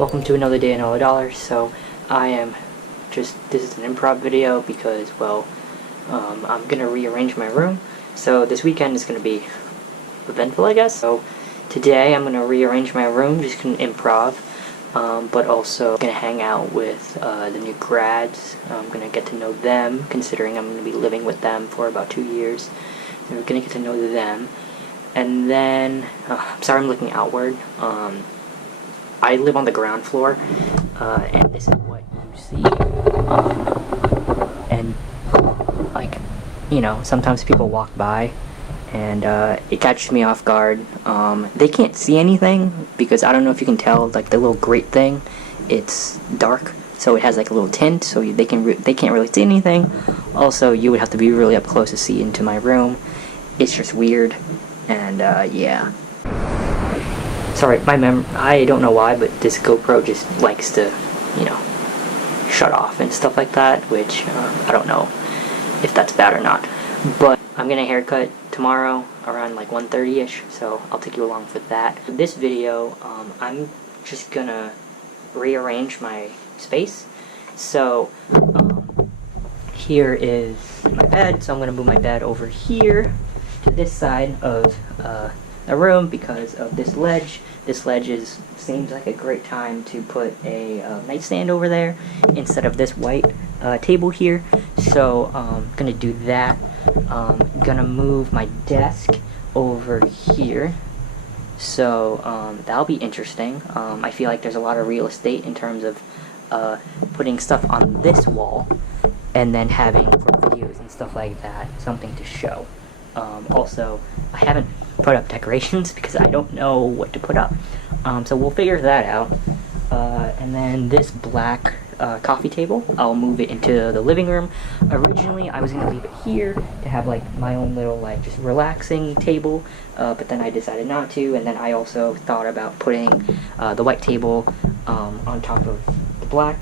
Welcome to another day, another dollar. So this is an improv video because, well, I'm gonna rearrange my room. So this weekend is gonna be eventful, I guess. So today I'm gonna rearrange my room, just gonna improv, but also gonna hang out with the new grads. I'm gonna get to know them, considering I'm gonna be living with them for about 2 years. So we're gonna get to know them, and then I'm sorry I'm looking outward. I live on the ground floor, and this is what you see. And like, you know, sometimes people walk by, and it catches me off guard. They can't see anything because I don't know if you can tell, like the little grate thing, it's dark, so it has like a little tint, so they can't really see anything. Also, you would have to be really up close to see into my room. It's just weird, and yeah. Sorry, I don't know why, but this GoPro just likes to, you know, shut off and stuff like that, which I don't know if that's bad or not. But I'm getting a haircut tomorrow around like 1:30ish, so I'll take you along for that. For this video, I'm just gonna rearrange my space. So here is my bed, so I'm gonna move my bed over here to this side of a room because of this ledge. This ledge seems like a great time to put a nightstand over there instead of this white table here. So I'm gonna do that. Gonna move my desk over here. So that'll be interesting. I feel like there's a lot of real estate in terms of putting stuff on this wall, and then having for videos and stuff like that something to show. Also, I haven't put up decorations because I don't know what to put up, so we'll figure that out. And then this black coffee table, I'll move it into the living room. Originally I was gonna leave it here to have like my own little like just relaxing table, but then I decided not to. And then I also thought about putting the white table on top of the black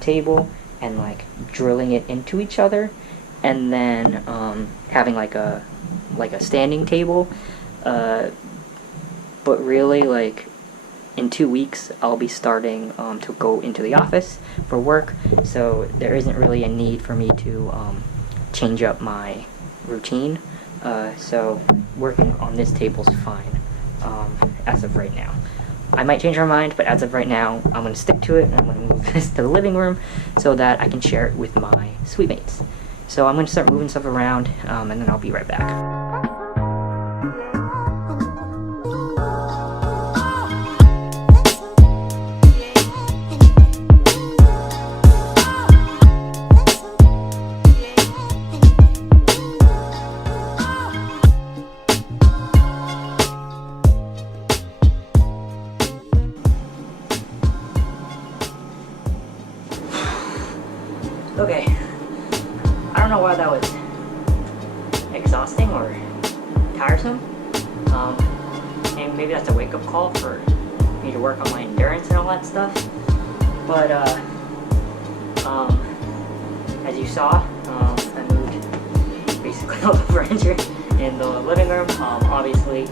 table and like drilling it into each other, and then having like a standing table. But really, like, in 2 weeks I'll be starting to go into the office for work, so there isn't really a need for me to change up my routine. So working on this table's fine as of right now. I might change my mind, but as of right now I'm going to stick to it, and I'm going to move this to the living room so that I can share it with my suite mates. So I'm going to start moving stuff around, and then I'll be right back. Okay, I don't know why that was exhausting or tiresome, and maybe that's a wake-up call for me to work on my endurance and all that stuff, but as you saw, I moved basically all the furniture in the living room. Obviously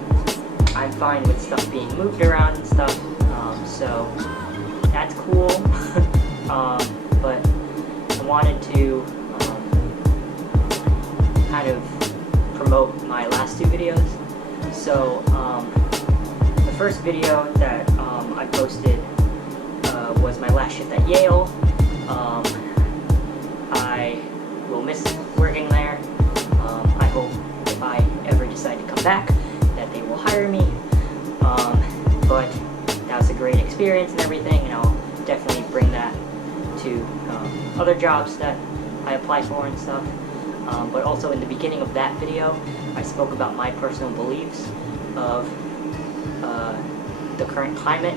I'm fine with stuff being moved around and stuff, so that's cool. But I wanted to kind of promote my last 2 videos. So the first video that I posted was my last shift at Yale. I will miss working there. I hope if I ever decide to come back that they will hire me. But that was a great experience and everything, and I'll definitely bring that to other jobs that I apply for and stuff. But also in the beginning of that video, I spoke about my personal beliefs of the current climate,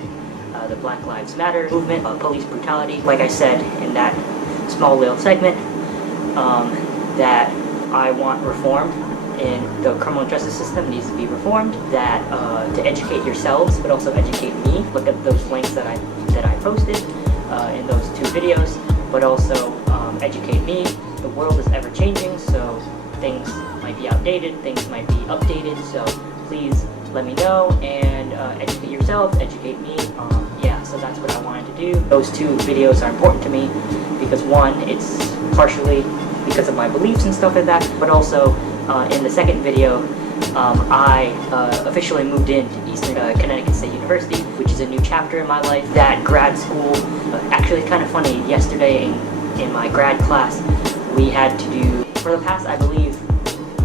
the Black Lives Matter movement, police brutality. Like I said in that small little segment, that I want reform in the criminal justice system. Needs to be reformed. That to educate yourselves, but also educate me. Look at those links that I posted in those 2 videos, but also educate me. The world is ever changing, so things might be outdated, things might be updated, so please let me know and educate yourself, educate me. Yeah, so that's what I wanted to do. Those two videos are important to me because one, it's partially because of my beliefs and stuff like that, but also in the second video, I officially moved into Eastern Connecticut State University, which is a new chapter in my life. That grad school, actually kind of funny, yesterday in my grad class, we had to do, for the past, I believe,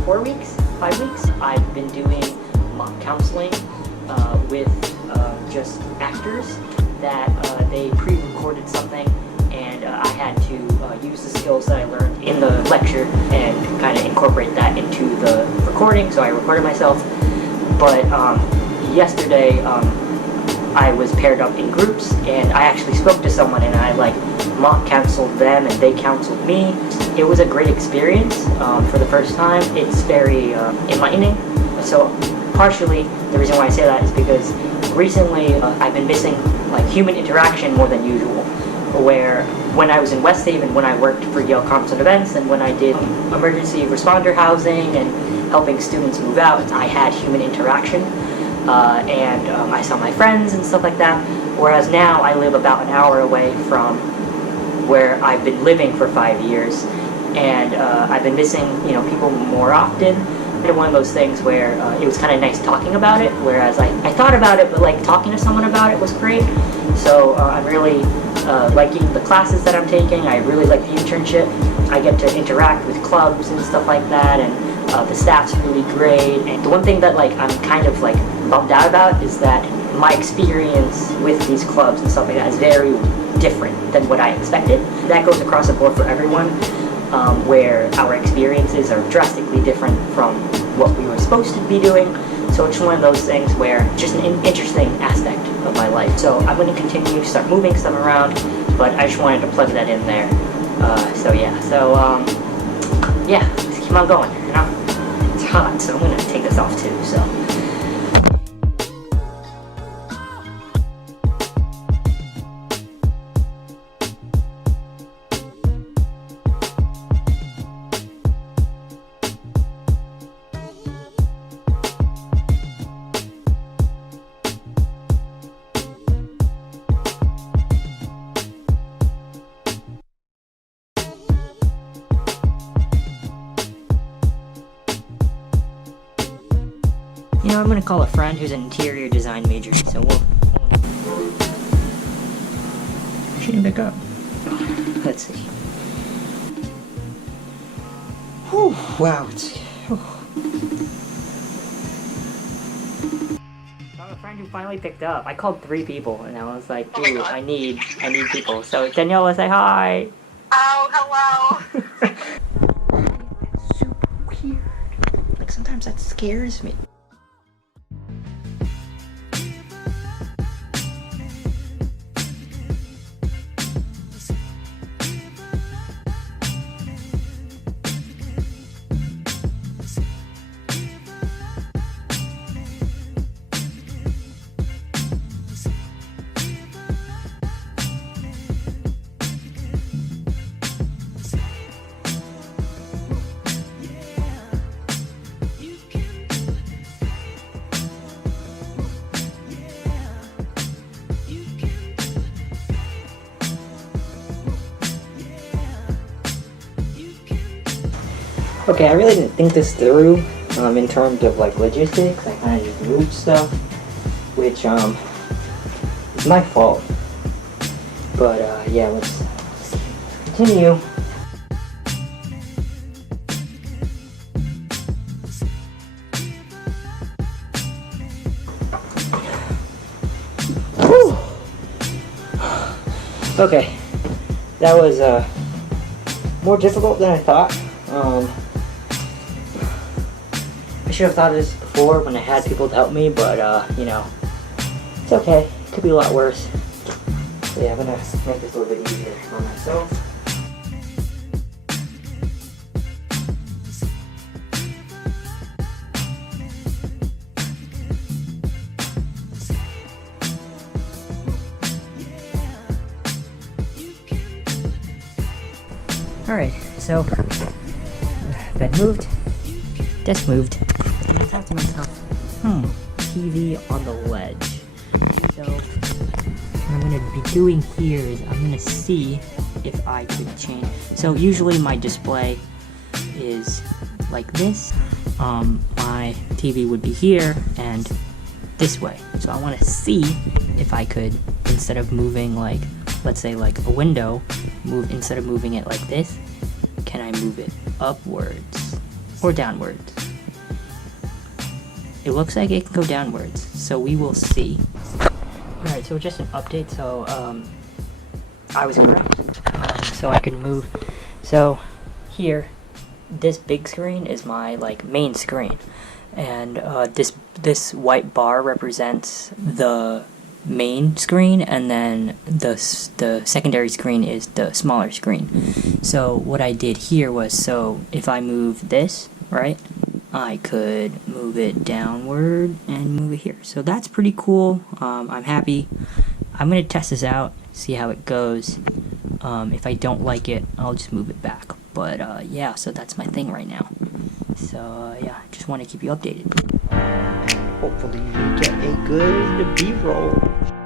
4 weeks, 5 weeks, I've been doing mock counseling with just actors that they pre-recorded something, and I had to use the skills that I learned in the lecture and kind of incorporate that into the recording. So I recorded myself, but yesterday I was paired up in groups, and I actually spoke to someone, and I like mock counseled them and they counseled me. It was a great experience for the first time. It's very enlightening. So partially the reason why I say that is because recently I've been missing like human interaction more than usual, where when I was in West Haven, when I worked for Yale Conference and Events, and when I did emergency responder housing and helping students move out, I had human interaction, and I saw my friends and stuff like that, whereas now I live about an hour away from where I've been living for 5 years, and I've been missing, you know, people more often. And one of those things where it was kind of nice talking about it, whereas I thought about it, but like talking to someone about it was great. So I'm really liking the classes that I'm taking. I really like the internship. I get to interact with clubs and stuff like that, and the staff's really great. And the one thing that like I'm kind of like bummed out about is that my experience with these clubs and stuff like that is very different than what I expected. That goes across the board for everyone, where our experiences are drastically different from what we were supposed to be doing. So it's one of those things where just an interesting aspect of my life. So I'm going to continue, start moving stuff around, but I just wanted to plug that in there. Yeah, just keep on going, you know? It's hot, so I'm going to take this off too, so. You know, I'm gonna call a friend who's an interior design major, so we'll... She didn't pick up. Let's see. Whew, wow, it's... Whew. I'm a friend who finally picked up. I called 3 people, and I was like, dude, I need people. So, Daniela, say hi! Oh, hello! That's super weird. Like, sometimes that scares me. Okay, I really didn't think this through in terms of like logistics. I kind of just moved stuff, which is my fault. But yeah, let's continue. Whew. Okay, that was more difficult than I thought. I should have thought of this before when I had people to help me, but you know, it's okay. It could be a lot worse. So yeah, I'm gonna make this a little bit easier for myself. Alright, so bed moved, desk moved, and I thought to myself, TV on the ledge. So what I'm gonna be doing here is I'm gonna see if I could change. So usually my display is like this. My TV would be here and this way. So I want to see if I could, instead of moving like, let's say like a window, instead of moving it like this, can I move it upwards or downwards? It looks like it can go downwards, so we will see. Alright, so just an update. So I was correct. So I can move. So here, this big screen is my like main screen, and this white bar represents the main screen, and then the secondary screen is the smaller screen. So what I did here was, so if I move this, right, I could move it downward and move it here. So that's pretty cool. I'm happy. I'm gonna test this out, see how it goes. If I don't like it, I'll just move it back. But yeah, so that's my thing right now. So yeah, just want to keep you updated. Hopefully you get a good B-roll.